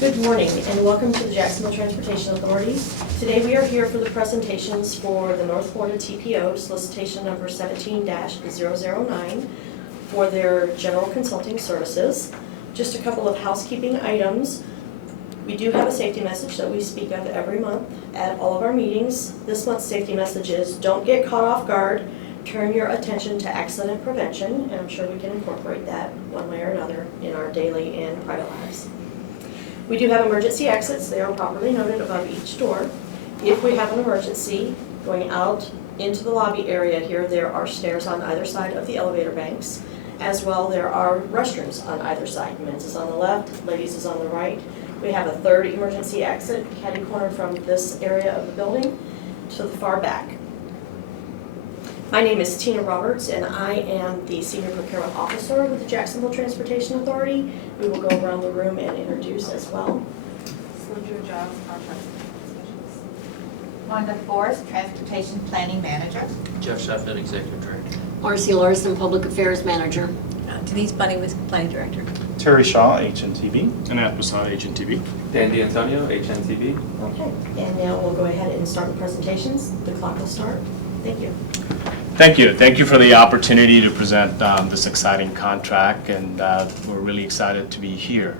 Good morning and welcome to the Jacksonville Transportation Authority. Today we are here for the presentations for the North Florida TPO solicitation number 17-009 for their general consulting services. Just a couple of housekeeping items. We do have a safety message that we speak of every month at all of our meetings. This month's safety message is don't get caught off guard, turn your attention to accident prevention, and I'm sure we can incorporate that one way or another in our daily and private lives. We do have emergency exits. They are properly noted above each door. If we have an emergency going out into the lobby area here, there are stairs on either side of the elevator banks. As well, there are restrooms on either side. Men's is on the left, ladies is on the right. We have a third emergency exit catty corner from this area of the building to the far back. My name is Tina Roberts and I am the Senior Procurement Officer with the Jacksonville Transportation Authority. We will go around the room and introduce as well. Sandra Giles, Contract Specialist. Wanda Forrest, Transportation Planning Manager. Jeff Sheffield, Executive Director. Marcy Larson, Public Affairs Manager. Denise Bunny was Planning Director. Terry Shaw, HNTB. Anat Basad, HNTB. Dan D'Antonio, HNTB. Okay, and now we'll go ahead and start the presentations. The clock will start. Thank you. Thank you. Thank you for the opportunity to present this exciting contract, and we're really excited to be here.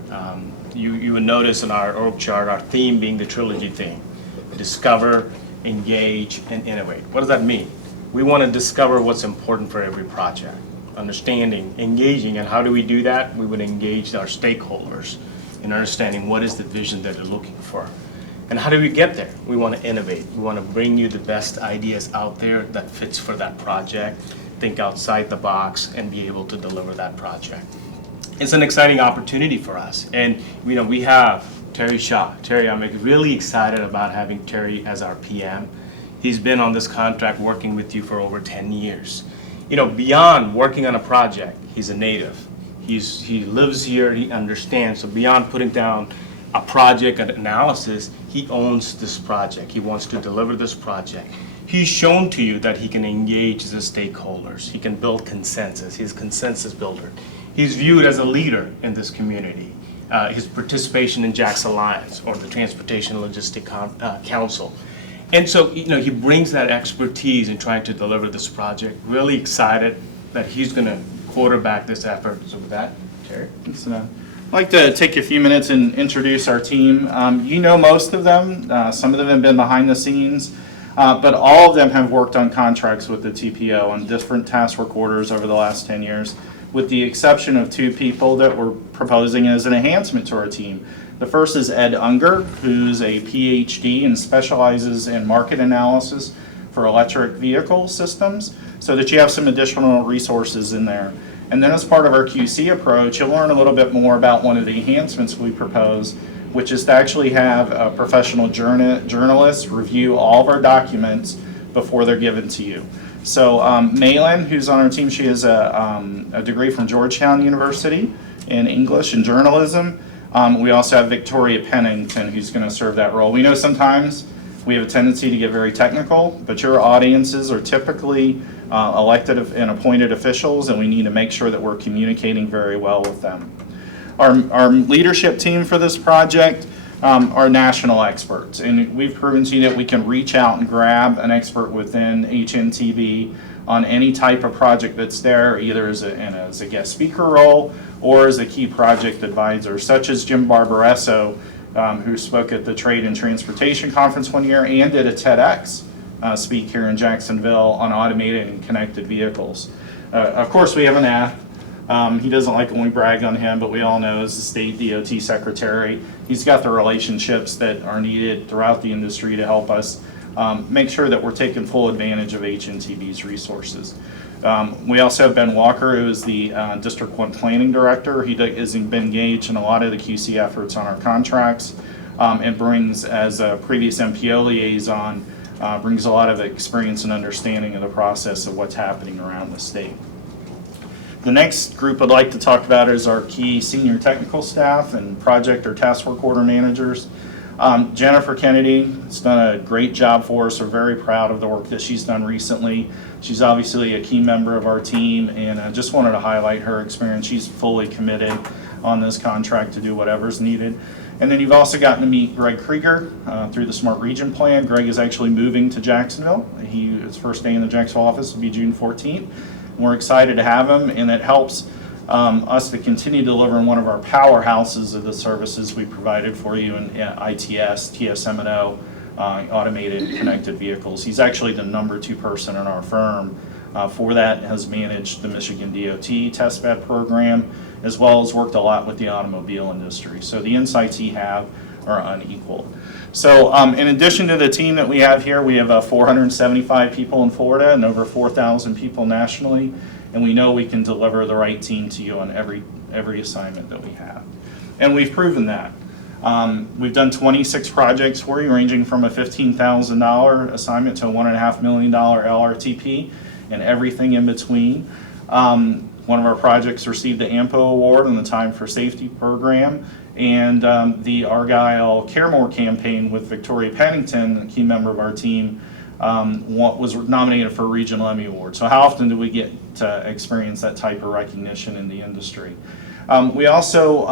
You would notice in our org chart our theme being the trilogy theme: discover, engage, and innovate. What does that mean? We want to discover what's important for every project, understanding, engaging, and how do we do that? We would engage our stakeholders in understanding what is the vision that they're looking for. And how do we get there? We want to innovate. We want to bring you the best ideas out there that fits for that project, think outside the box, and be able to deliver that project. It's an exciting opportunity for us. And we have Terry Shaw. Terry, I'm really excited about having Terry as our PM. He's been on this contract working with you for over 10 years. Beyond working on a project, he's a native. He lives here, he understands. So beyond putting down a project and analysis, he owns this project. He wants to deliver this project. He's shown to you that he can engage the stakeholders. He can build consensus. He's a consensus builder. He's viewed as a leader in this community. His participation in Jack's Alliance or the Transportation Logistic Council. And so, he brings that expertise in trying to deliver this project. Really excited that he's going to quarterback this effort. So with that, Terry. I'd like to take a few minutes and introduce our team. You know most of them. Some of them have been behind the scenes, but all of them have worked on contracts with the TPO on different task work orders over the last 10 years, with the exception of two people that we're proposing as an enhancement to our team. The first is Ed Unger, who's a PhD and specializes in market analysis for electric vehicle systems, so that you have some additional resources in there. And then as part of our QC approach, you'll learn a little bit more about one of the enhancements we propose, which is to actually have a professional journalist review all of our documents before they're given to you. So Malin, who's on our team, she has a degree from Georgetown University in English and journalism. We also have Victoria Pennington, who's going to serve that role. We know sometimes we have a tendency to get very technical, but your audiences are typically elected and appointed officials, and we need to make sure that we're communicating very well with them. Our leadership team for this project are national experts, and we've proven to you that we can reach out and grab an expert within HNTB on any type of project that's there, either as a guest speaker role or as a key project advisor, such as Jim Barbaresso, who spoke at the Trade and Transportation Conference one year and did a TEDx speak here in Jacksonville on automated and connected vehicles. Of course, we have an app. He doesn't like when we brag on him, but we all know as the state DOT secretary, he's got the relationships that are needed throughout the industry to help us make sure that we're taking full advantage of HNTB's resources. We also have Ben Walker, who is the District 1 Planning Director. He has been engaged in a lot of the QC efforts on our contracts and brings, as a previous MPO liaison, brings a lot of experience and understanding of the process of what's happening around the state. The next group I'd like to talk about is our key senior technical staff and project or task work order managers. Jennifer Kennedy has done a great job for us. We're very proud of the work that she's done recently. She's obviously a key member of our team, and I just wanted to highlight her experience. She's fully committed on this contract to do whatever's needed. And then you've also gotten to meet Greg Krieger through the Smart Region Plan. Greg is actually moving to Jacksonville. His first day in the Jacksonville office will be June 14th. And we're excited to have him, and it helps us to continue delivering one of our powerhouses of the services we provided for you in ITS, TSM&O, automated connected vehicles. He's actually the number 2 person in our firm for that, has managed the Michigan DOT testbed program, as well as worked a lot with the automobile industry. So the insights he have are unequaled. So in addition to the team that we have here, we have 475 people in Florida and over 4,000 people nationally, and we know we can deliver the right team to you on every assignment that we have. And we've proven that. We've done 26 projects for you, ranging from a $15,000 assignment to a $1.5 million LRTP, and everything in between. One of our projects received the AMPO Award in the Time for Safety program, and the Argyle Caremore campaign with Victoria Pennington, a key member of our team, was nominated for a Regional Emmy Award. So how often do we get to experience that type of recognition in the industry? We also,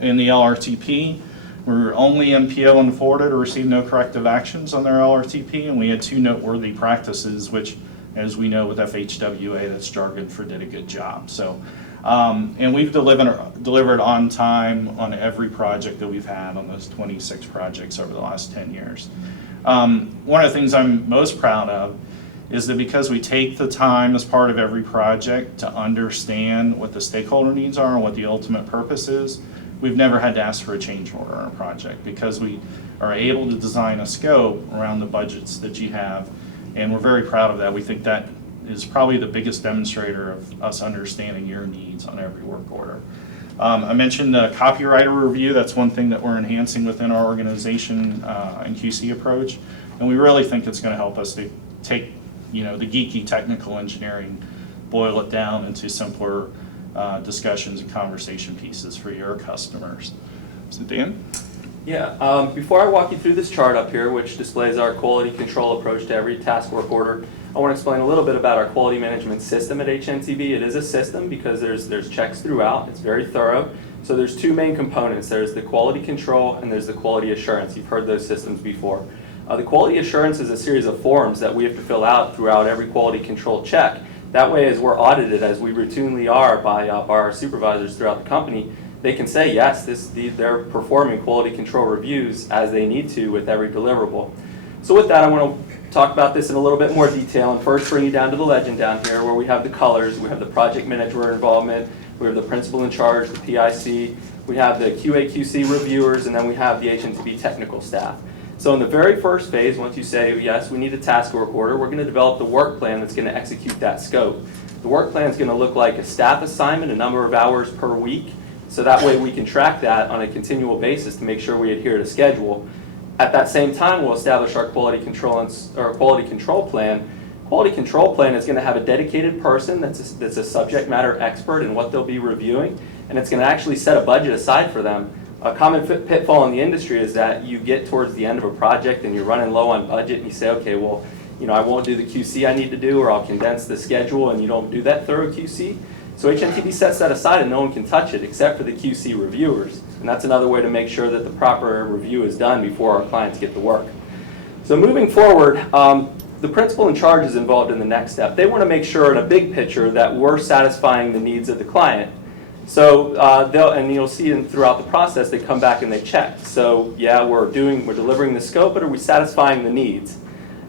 in the LRTP, we're only MPO in Florida to receive no corrective actions on their LRTP, and we had 2 noteworthy practices, which, as we know with FHWA, that's jargon for did a good job. So, and we've delivered on time on every project that we've had on those 26 projects over the last 10 years. One of the things I'm most proud of is that because we take the time as part of every project to understand what the stakeholder needs are and what the ultimate purpose is, we've never had to ask for a change order on a project, because we are able to design a scope around the budgets that you have, and we're very proud of that. We think that is probably the biggest demonstrator of us understanding your needs on every work order. I mentioned the copywriter review. That's one thing that we're enhancing within our organization and QC approach, and we really think it's going to help us to take, the geeky technical engineering, boil it down into simpler discussions and conversation pieces for your customers. So Dan? Yeah, before I walk you through this chart up here, which displays our quality control approach to every task work order, I want to explain a little bit about our quality management system at HNTB. It is a system because there's checks throughout. It's very thorough. So there's 2 main components. There's the quality control and there's the quality assurance. You've heard those systems before. The quality assurance is a series of forms that we have to fill out throughout every quality control check. That way, as we're audited, as we routinely are by our supervisors throughout the company, they can say, yes, they're performing quality control reviews as they need to with every deliverable. So with that, I want to talk about this in a little bit more detail, and first bring you down to the legend down here where we have the colors. We have the project manager involvement, we have the principal in charge, the PIC, we have the QA/QC reviewers, and then we have the HNTB technical staff. So in the very first phase, once you say, yes, we need a task work order, we're going to develop the work plan that's going to execute that scope. The work plan is going to look like a staff assignment, a number of hours per week, so that way we can track that on a continual basis to make sure we adhere to schedule. At that same time, we'll establish our quality control plan. Quality control plan is going to have a dedicated person that's a subject matter expert in what they'll be reviewing, and it's going to actually set a budget aside for them. A common pitfall in the industry is that you get towards the end of a project and you're running low on budget, and you say, okay, well, I won't do the QC I need to do, or I'll condense the schedule, and you don't do that thorough QC. So HNTB sets that aside and no one can touch it except for the QC reviewers. And that's another way to make sure that the proper review is done before our clients get to work. So moving forward, the principal in charge is involved in the next step. They want to make sure in a big picture that we're satisfying the needs of the client. So and you'll see throughout the process, they come back and they check. So yeah, we're delivering the scope, but are we satisfying the needs?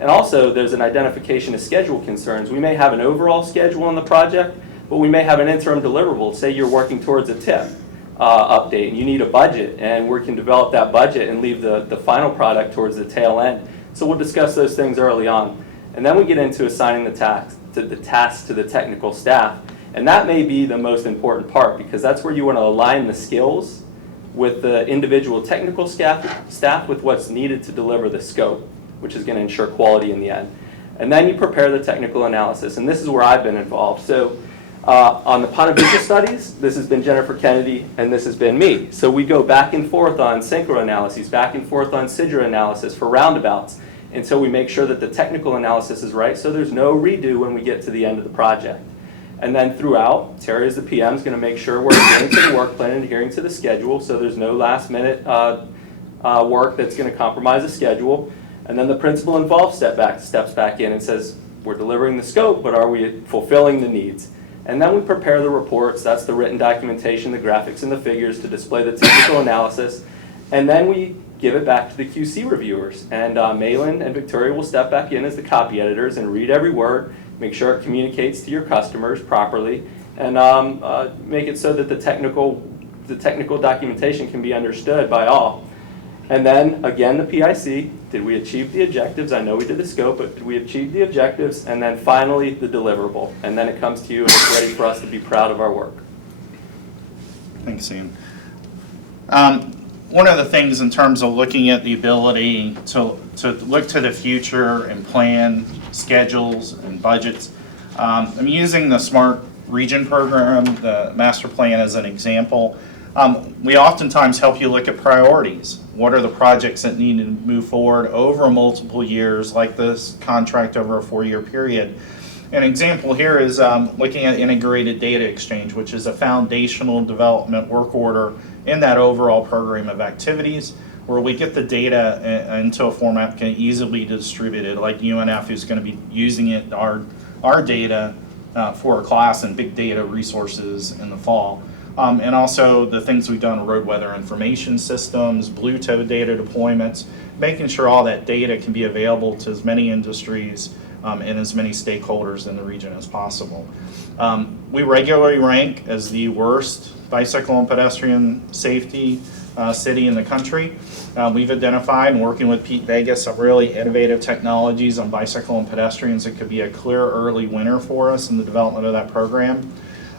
And also there's an identification of schedule concerns. We may have an overall schedule on the project, but we may have an interim deliverable. Say you're working towards a TIP update and you need a budget, and we can develop that budget and leave the final product towards the tail end. So we'll discuss those things early on. And then we get into assigning the tasks to the technical staff. And that may be the most important part, because that's where you want to align the skills with the individual technical staff with what's needed to deliver the scope, which is going to ensure quality in the end. And then you prepare the technical analysis, and this is where I've been involved. So on the Ponte studies, this has been Jennifer Kennedy, and this has been me. So we go back and forth on synchro analyses, back and forth on Sidra analysis for roundabouts, until we make sure that the technical analysis is right, so there's no redo when we get to the end of the project. And then throughout, Terry as the PM is going to make sure we're adhering to the work plan and adhering to the schedule, so there's no last minute work that's going to compromise the schedule. And then the principal involved steps back in and says, we're delivering the scope, but are we fulfilling the needs? And then we prepare the reports, that's the written documentation, the graphics and the figures to display the technical analysis. And then we give it back to the QC reviewers. And Malin and Victoria will step back in as the copy editors and read every word, make sure it communicates to your customers properly, and make it so that the technical documentation can be understood by all. And then, again, the PIC, did we achieve the objectives? I know we did the scope, but did we achieve the objectives? And then finally, the deliverable. And then it comes to you and it's ready for us to be proud of our work. Thanks, Ian. One of the things in terms of looking at the ability to look to the future and plan schedules and budgets, I'm using the Smart Region program, the master plan, as an example. We oftentimes help you look at priorities. What are the projects that need to move forward over multiple years, like this contract over a 4-year period? An example here is looking at integrated data exchange, which is a foundational development work order in that overall program of activities, where we get the data into a format that can easily be distributed, like UNF, who's going to be using it, our data for a class in big data resources in the fall. And also the things we've done, road weather information systems, blue tow data deployments, making sure all that data can be available to as many industries and as many stakeholders in the region as possible. We regularly rank as the worst bicycle and pedestrian safety city in the country. We've identified, and working with Pete Vegas, some really innovative technologies on bicycle and pedestrians that could be a clear early winner for us in the development of that program.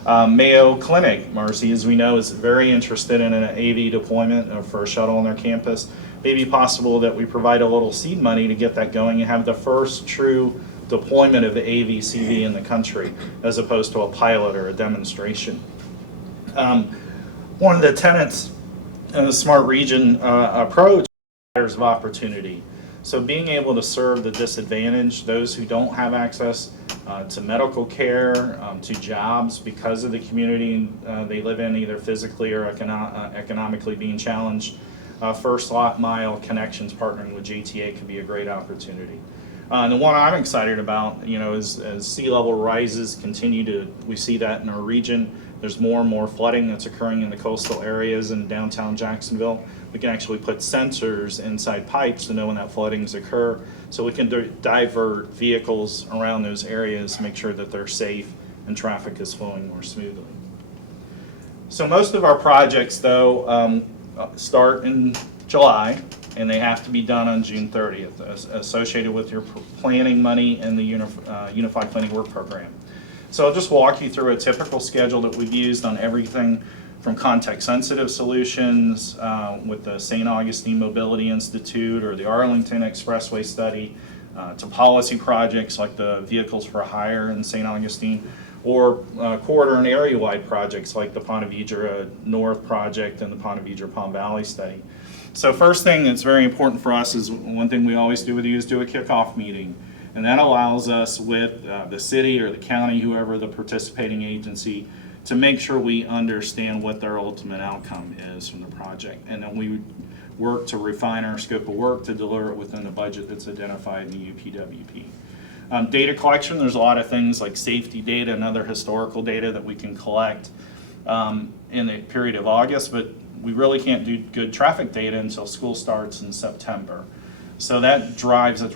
Mayo Clinic, Marcy, as we know, is very interested in an AV deployment for a shuttle on their campus. Maybe possible that we provide a little seed money to get that going and have the first true deployment of AV-CV in the country, as opposed to a pilot or a demonstration. One of the tenets in the Smart Region approach is of opportunity. So being able to serve the disadvantaged, those who don't have access to medical care, to jobs because of the community they live in, either physically or economically being challenged. First mile connections partnering with JTA could be a great opportunity. And the one I'm excited about, is as sea level rises we see that in our region. There's more and more flooding that's occurring in the coastal areas in downtown Jacksonville. We can actually put sensors inside pipes to know when that floodings occur, so we can divert vehicles around those areas to make sure that they're safe and traffic is flowing more smoothly. So most of our projects, though, start in July, and they have to be done on June 30th, associated with your planning money and the Unified Planning Work Program. So I'll just walk you through a typical schedule that we've used on everything from context-sensitive solutions with the St. Augustine Mobility Institute or the Arlington Expressway Study, to policy projects like the Vehicles for Hire in St. Augustine, or corridor and area-wide projects like the Ponte Vedra North Project and the Ponte Vedra Palm Valley Study. So first thing that's very important for us is, one thing we always do with you is do a kickoff meeting. And that allows us with the city or the county, whoever the participating agency, to make sure we understand what their ultimate outcome is from the project. And then we work to refine our scope of work to deliver it within the budget that's identified in the UPWP. Data collection, there's a lot of things like safety data and other historical data that we can collect in the period of August, but we really can't do good traffic data until school starts in September. So that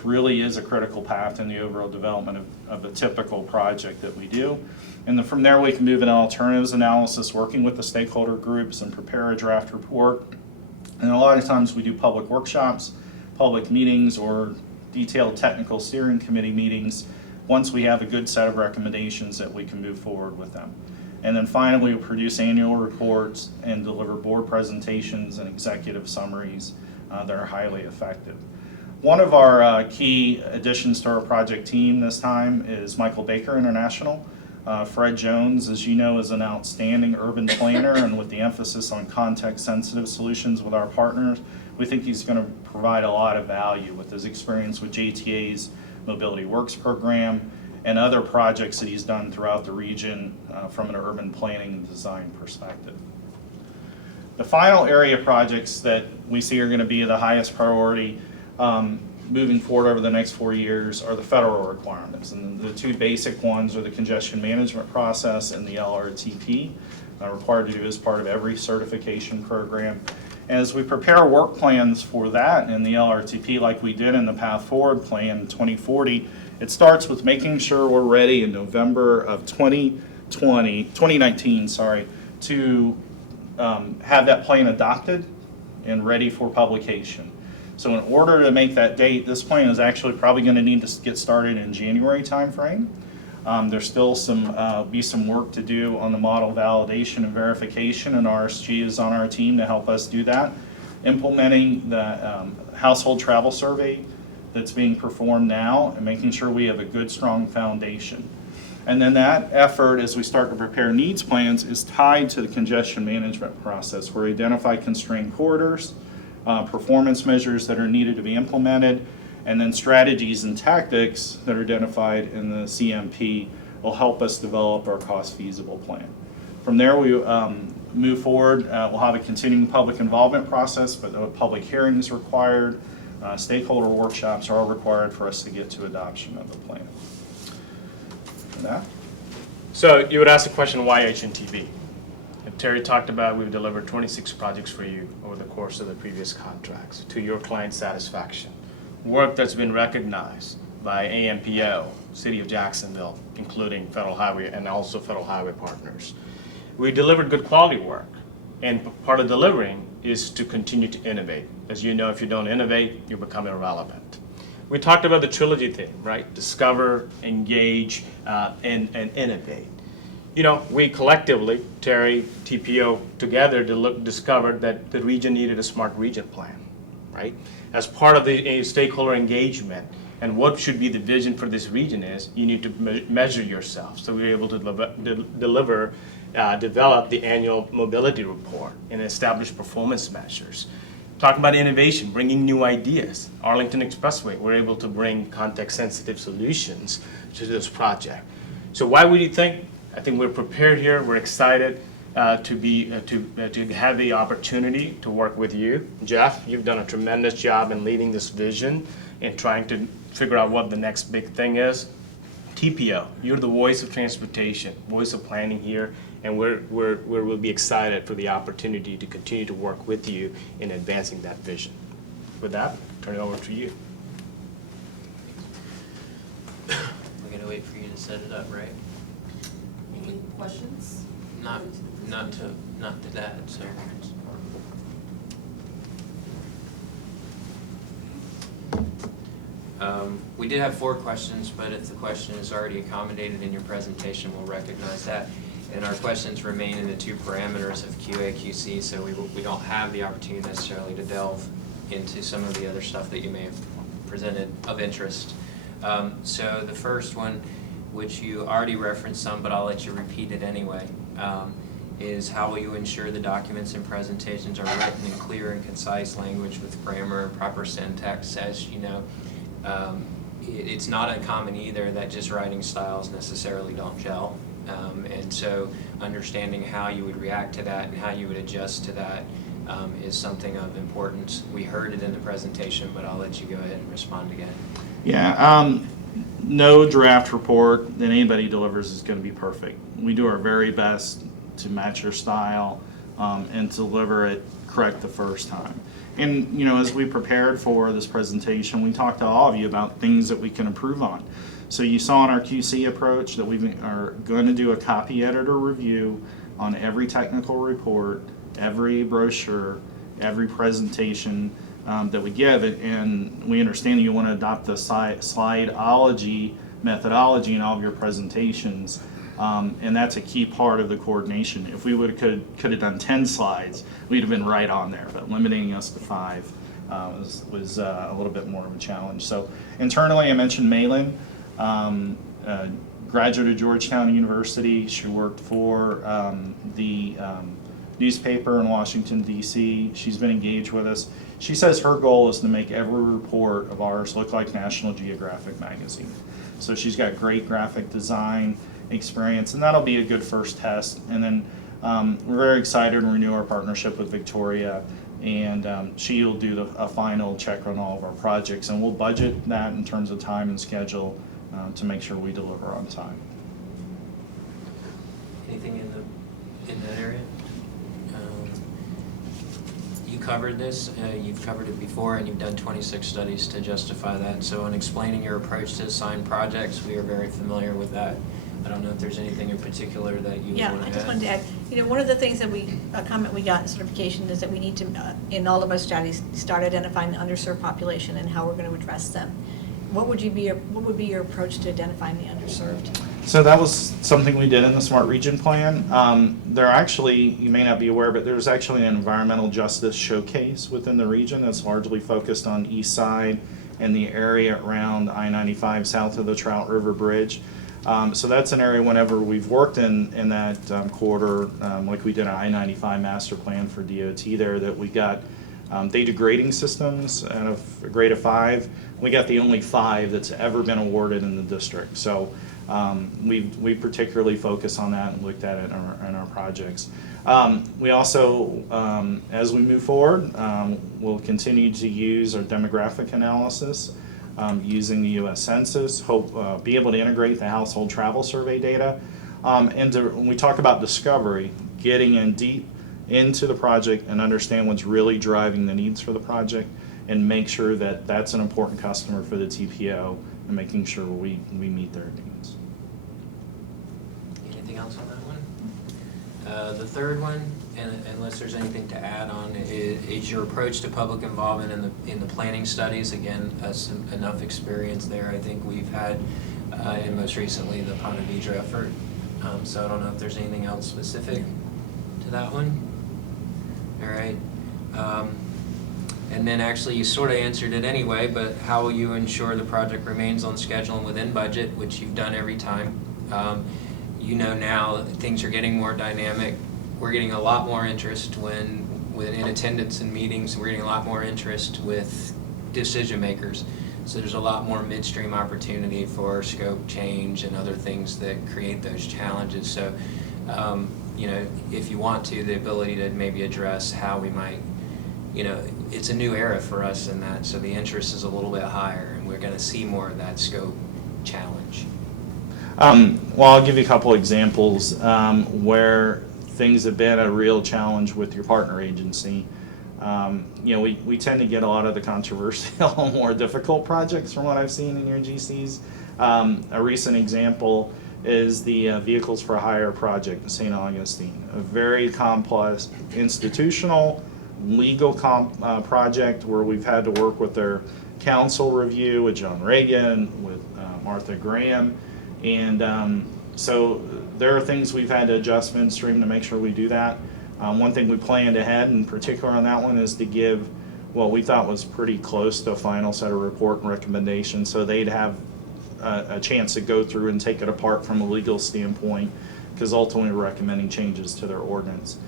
really is a critical path in the overall development of a typical project that we do. And then from there we can move into alternatives analysis, working with the stakeholder groups and prepare a draft report. And a lot of times we do public workshops, public meetings, or detailed technical steering committee meetings once we have a good set of recommendations that we can move forward with them. And then finally we produce annual reports and deliver board presentations and executive summaries that are highly effective. One of our key additions to our project team this time is Michael Baker International. Fred Jones, as you know, is an outstanding urban planner, and with the emphasis on context-sensitive solutions with our partners, we think he's going to provide a lot of value with his experience with JTA's Mobility Works program and other projects that he's done throughout the region from an urban planning and design perspective. The final area of projects that we see are going to be the highest priority moving forward over the next 4 years are the federal requirements. And the two basic ones are the congestion management process and the LRTP, required to do as part of every certification program. As we prepare work plans for that and the LRTP like we did in the Path Forward Plan 2040, it starts with making sure we're ready in November of 2019, to have that plan adopted and ready for publication. So in order to make that date, this plan is actually probably going to need to get started in January timeframe. There's still be some work to do on the model validation and verification, and RSG is on our team to help us do that. Implementing the household travel survey that's being performed now and making sure we have a good, strong foundation. And then that effort, as we start to prepare needs plans, is tied to the congestion management process, where we identify constrained corridors, performance measures that are needed to be implemented, and then strategies and tactics that are identified in the CMP will help us develop our cost feasible plan. From there, we move forward. We'll have a continuing public involvement process, but the public hearings required, stakeholder workshops are all required for us to get to adoption of the plan. That? So you would ask the question, why HNTB? And Terry talked about we've delivered 26 projects for you over the course of the previous contracts to your client satisfaction. Work that's been recognized by AMPO, City of Jacksonville, including Federal Highway and also Federal Highway partners. We delivered good quality work, and part of delivering is to continue to innovate. As you know, if you don't innovate, you become irrelevant. We talked about the trilogy theme, right? Discover, engage, and innovate. You know, we collectively, Terry, TPO, together discovered that the region needed a smart region plan, right? As part of the stakeholder engagement, and what should be the vision for this region is, you need to measure yourself. So we were able to develop the annual mobility report and establish performance measures. Talking about innovation, bringing new ideas. Arlington Expressway, we're able to bring context-sensitive solutions to this project. So why would you think? I think we're prepared here. We're excited to have the opportunity to work with you. Jeff, you've done a tremendous job in leading this vision and trying to figure out what the next big thing is. TPO, you're the voice of transportation, voice of planning here, and we'll be excited for the opportunity to continue to work with you in advancing that vision. With that, turn it over to you. We're gonna wait for you to set it up, right? Any questions? Not to that, so. We did have 4 questions, but if the question is already accommodated in your presentation, we'll recognize that. And our questions remain in the 2 parameters of QA, QC, so we don't have the opportunity necessarily to delve into some of the other stuff that you may have presented of interest. So the first one, which you already referenced some, but I'll let you repeat it anyway, is how will you ensure the documents and presentations are written in clear and concise language with grammar and proper syntax? As you know, it's not uncommon either that just writing styles necessarily don't gel. And so understanding how you would react to that and how you would adjust to that is something of importance. We heard it in the presentation, but I'll let you go ahead and respond again. Yeah, no draft report that anybody delivers is going to be perfect. We do our very best to match your style and deliver it correct the first time. And, you know, as we prepared for this presentation, we talked to all of you about things that we can improve on. So you saw in our QC approach that we are going to do a copy editor review on every technical report, every brochure, every presentation that we give. And we understand you want to adopt the slideology methodology in all of your presentations. And that's a key part of the coordination. If we could have done 10 slides, we'd have been right on there. But limiting us to 5 was a little bit more of a challenge. So internally, I mentioned Malin. Graduate of Georgetown University. She worked for the newspaper in Washington, D.C. She's been engaged with us. She says her goal is to make every report of ours look like National Geographic magazine. So she's got great graphic design experience, and that'll be a good first test. And then we're very excited to renew our partnership with Victoria, and she'll do a final check on all of our projects, and we'll budget that in terms of time and schedule to make sure we deliver on time. Anything in that area? You covered this, you've covered it before, and you've done 26 studies to justify that. So in explaining your approach to assigned projects, we are very familiar with that. I don't know if there's anything in particular that you would Yeah, want to I add. just wanted to add, one of the things that a comment we got in certification is that we need to, in all of our studies, start identifying the underserved population and how we're going to address them. What would be your approach to identifying the underserved? So that was something we did in the Smart Region Plan. There actually, you may not be aware, but there's actually an environmental justice showcase within the region that's largely focused on East Side and the area around I-95 south of the Trout River Bridge. So that's an area whenever we've worked in that corridor, like we did an I-95 master plan for DOT there, that we got data grading systems out of a grade of 5. We got the only 5 that's ever been awarded in the district. So we particularly focus on that and looked at it in our projects. We also, as we move forward, we'll continue to use our demographic analysis using the U.S. Census, be able to integrate the household travel survey data. When we talk about discovery, getting in deep into the project and understand what's really driving the needs for the project and make sure that that's an important customer for the TPO and making sure we meet their needs. Anything else on that one? The third one, and unless there's anything to add on, is your approach to public involvement in the planning studies. Again, enough experience there. I think we've had, and most recently, the Ponte Vedra effort. So I don't know if there's anything else specific to that one. All right. And then actually you sort of answered it anyway, but how will you ensure the project remains on schedule and within budget, which you've done every time? You know now that things are getting more dynamic. We're getting a lot more interest when in attendance in meetings. We're getting a lot more interest with decision makers. So there's a lot more midstream opportunity for scope change and other things that create those challenges. So, if you want to, the ability to maybe address how we might, it's a new era for us in that, so the interest is a little bit higher, and we're going to see more of that scope challenge. Well, I'll give you a couple examples where things have been a real challenge with your partner agency. We tend to get a lot of the controversial, more difficult projects from what I've seen in your GCs. A recent example is the Vehicles for Hire project in St. Augustine, a very complex institutional, legal project where we've had to work with their council review, with John Reagan, with Martha Graham, and so there are things we've had to adjust midstream to make sure we do that. One thing we planned ahead, in particular on that one, is to give what we thought was pretty close to a final set of report and recommendations, so they'd have a chance to go through and take it apart from a legal standpoint, because ultimately we're recommending changes to their ordinance.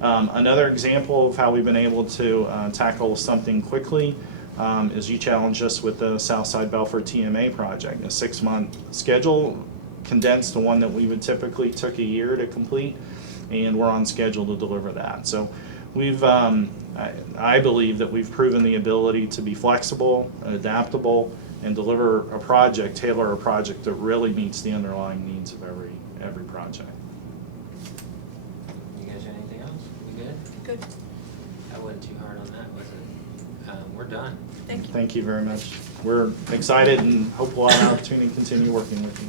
Another example of how we've been able to tackle something quickly is you challenged us with the Southside Belford TMA project, a 6-month schedule condensed to one that we would typically took a year to complete, and we're on schedule to deliver that. So we've, I believe that we've proven the ability to be flexible and adaptable and deliver a project, tailor a project that really meets the underlying needs of every project. You guys have anything else? We good? Good, That wasn't too hard on that, was it? We're done. thank you. Thank you very much. We're excited and hope we'll have an opportunity to continue working with you.